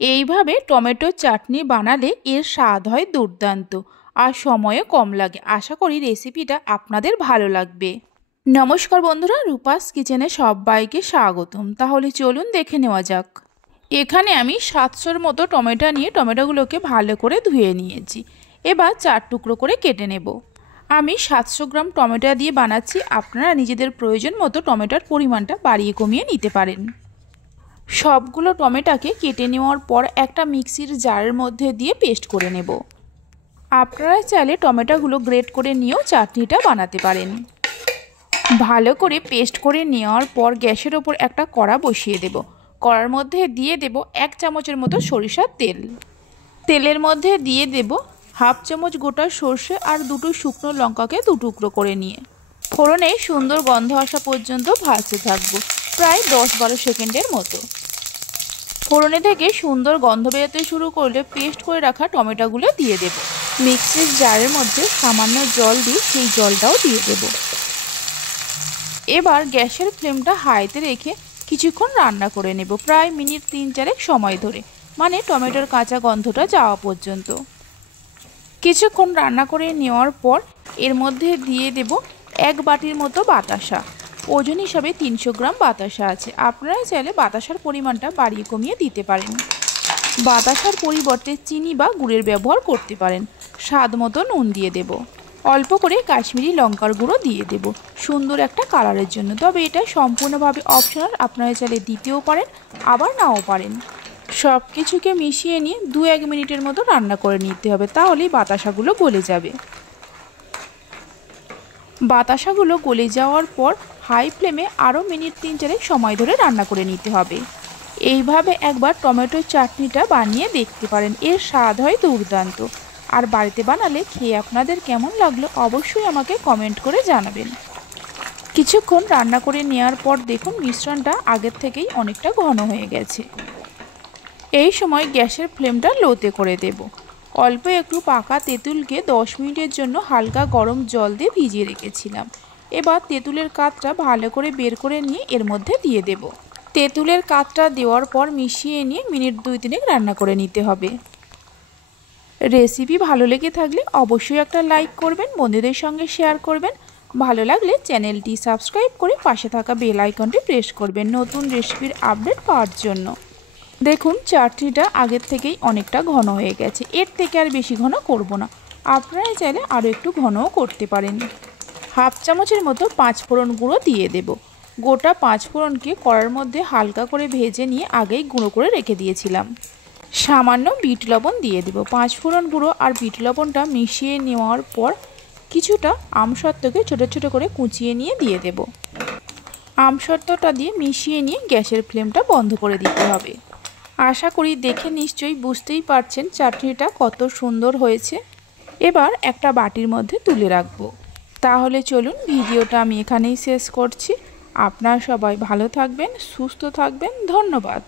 এইভাবে টমেটো চাটনি বানালে এর স্বাদ হয় দুর্দান্ত আর সময়ও কম লাগে। আশা করি রেসিপিটা আপনাদের ভালো লাগবে। নমস্কার বন্ধুরা, রূপাস কিচেনে সবাইকে স্বাগতম। তাহলে চলুন দেখে নেওয়া যাক। এখানে আমি 700-র মতো টমেটো নিয়ে টমেটোগুলোকে ভালো করে ধুয়ে নিয়েছি। এবার 4 টুকরো করে কেটে নেব। আমি 700 গ্রাম টমেটো দিয়ে বানাচ্ছি, আপনারা নিজেদের প্রয়োজন মতো টমেটোর পরিমাণটা বাড়িয়ে কমিয়ে নিতে পারেন। সবগুলো টমেটোকে কেটে নেওয়ার পর একটা মিক্সির জারের মধ্যে দিয়ে পেস্ট করে নেব। আপনারা চাইলে টমেটোগুলো গ্রেট করে নিয়েও চাটনিটা বানাতে পারেন। ভালো করে পেস্ট করে নেওয়ার পর গ্যাসের ওপর একটা কড়া বসিয়ে দেব। কড়ার মধ্যে দিয়ে দেব 1 চামচের মতো সরিষার তেল। তেলের মধ্যে দিয়ে দেব 1/2 চামচ গোটা সর্ষে আর 2টো শুকনো লঙ্কাকে 2 টুকরো করে নিয়ে ফোড়নে সুন্দর গন্ধ আসা পর্যন্ত ভাজতে থাকবো, প্রায় 10-12 সেকেন্ডের মতো। ফোড়নে থেকে সুন্দর গন্ধ বেরোতে শুরু করলে পেস্ট করে রাখা টমেটোগুলো দিয়ে দেব। মিক্সির জারের মধ্যে সামান্য জল দিয়ে সেই জলটাও দিয়ে দেব। এবার গ্যাসের ফ্লেমটা হাইতে রেখে কিছুক্ষণ রান্না করে নেব, প্রায় মিনিট 3-4 সময় ধরে, মানে টমেটোর কাঁচা গন্ধটা যাওয়া পর্যন্ত। কিছুক্ষণ রান্না করে নেওয়ার পর এর মধ্যে দিয়ে দেব 1 বাটির মতো বাতাসা। ওজন হিসাবে 300 গ্রাম বাতাসা আছে। আপনারা চাইলে বাতাসার পরিমাণটা বাড়িয়ে কমিয়ে দিতে পারেন। বাতাসার পরিবর্তে চিনি বা গুড়ের ব্যবহার করতে পারেন। স্বাদ মতো নুন দিয়ে দেব। অল্প করে কাশ্মীরি লঙ্কার গুঁড়ো দিয়ে দেব সুন্দর একটা কালারের জন্য, তবে এটা সম্পূর্ণভাবে অপশনাল, আপনারা চাইলে দিতেও পারেন আবার নাও পারেন। সব কিছুকে মিশিয়ে নিয়ে 2-1 মিনিটের মতো রান্না করে নিতে হবে, তাহলেই বাতাসাগুলো গলে যাবে। বাতাসাগুলো গলে যাওয়ার পর হাই ফ্লেমে আরও মিনিট 3-4 সময় ধরে রান্না করে নিতে হবে। এইভাবে একবার টমেটোর চাটনিটা বানিয়ে দেখতে পারেন, এর স্বাদ হয় দুর্দান্ত। আর বাড়িতে বানালে খেয়ে আপনাদের কেমন লাগলো অবশ্যই আমাকে কমেন্ট করে জানাবেন। কিছুক্ষণ রান্না করে নেওয়ার পর দেখুন মিশ্রণটা আগের থেকেই অনেকটা ঘন হয়ে গেছে। এই সময় গ্যাসের ফ্লেমটা লোতে করে দেব। অল্প একটু পাকা তেঁতুলকে 10 মিনিটের জন্য হালকা গরম জল দিয়ে ভিজিয়ে রেখেছিলাম। এবার তেঁতুলের কাতটা ভালো করে বের করে নিয়ে এর মধ্যে দিয়ে দেব। তেঁতুলের কাতটা দেওয়ার পর মিশিয়ে নিয়ে মিনিট 2-3 রান্না করে নিতে হবে। রেসিপি ভালো লেগে থাকলে অবশ্যই একটা লাইক করবেন, বন্ধুদের সঙ্গে শেয়ার করবেন। ভালো লাগলে চ্যানেলটি সাবস্ক্রাইব করে পাশে থাকা বেল আইকনটি প্রেস করবেন নতুন রেসিপির আপডেট পাওয়ার জন্য। দেখুন চাটনিটা আগের থেকেই অনেকটা ঘন হয়ে গেছে, এর থেকে আর বেশি ঘন করব না। আপনারা চাইলে আরও একটু ঘনও করতে পারেন। 1/2 চামচের মতো 5 ফোড়ন গুঁড়ো দিয়ে দেব। গোটা 5 ফোড়নকে কড়ার মধ্যে হালকা করে ভেজে নিয়ে আগেই গুঁড়ো করে রেখে দিয়েছিলাম। সামান্য বিট লবণ দিয়ে দেব। 5 ফোড়ন গুঁড়ো আর বিট লবণটা মিশিয়ে নেওয়ার পর কিছুটা আমসত্ত্বকে ছোটো ছোটো করে কুচিয়ে নিয়ে দিয়ে দেব। আমসত্ত্বটা দিয়ে মিশিয়ে নিয়ে গ্যাসের ফ্লেমটা বন্ধ করে দিতে হবে। আশা করি দেখে নিশ্চয়ই বুঝতেই পারছেন চাটনিটা কত সুন্দর হয়েছে। এবার একটা বাটির মধ্যে তুলে রাখবো। তাহলে চলুন ভিডিওটা আমি এখানেই শেষ করছি। আপনারা সবাই ভালো থাকবেন, সুস্থ থাকবেন। ধন্যবাদ।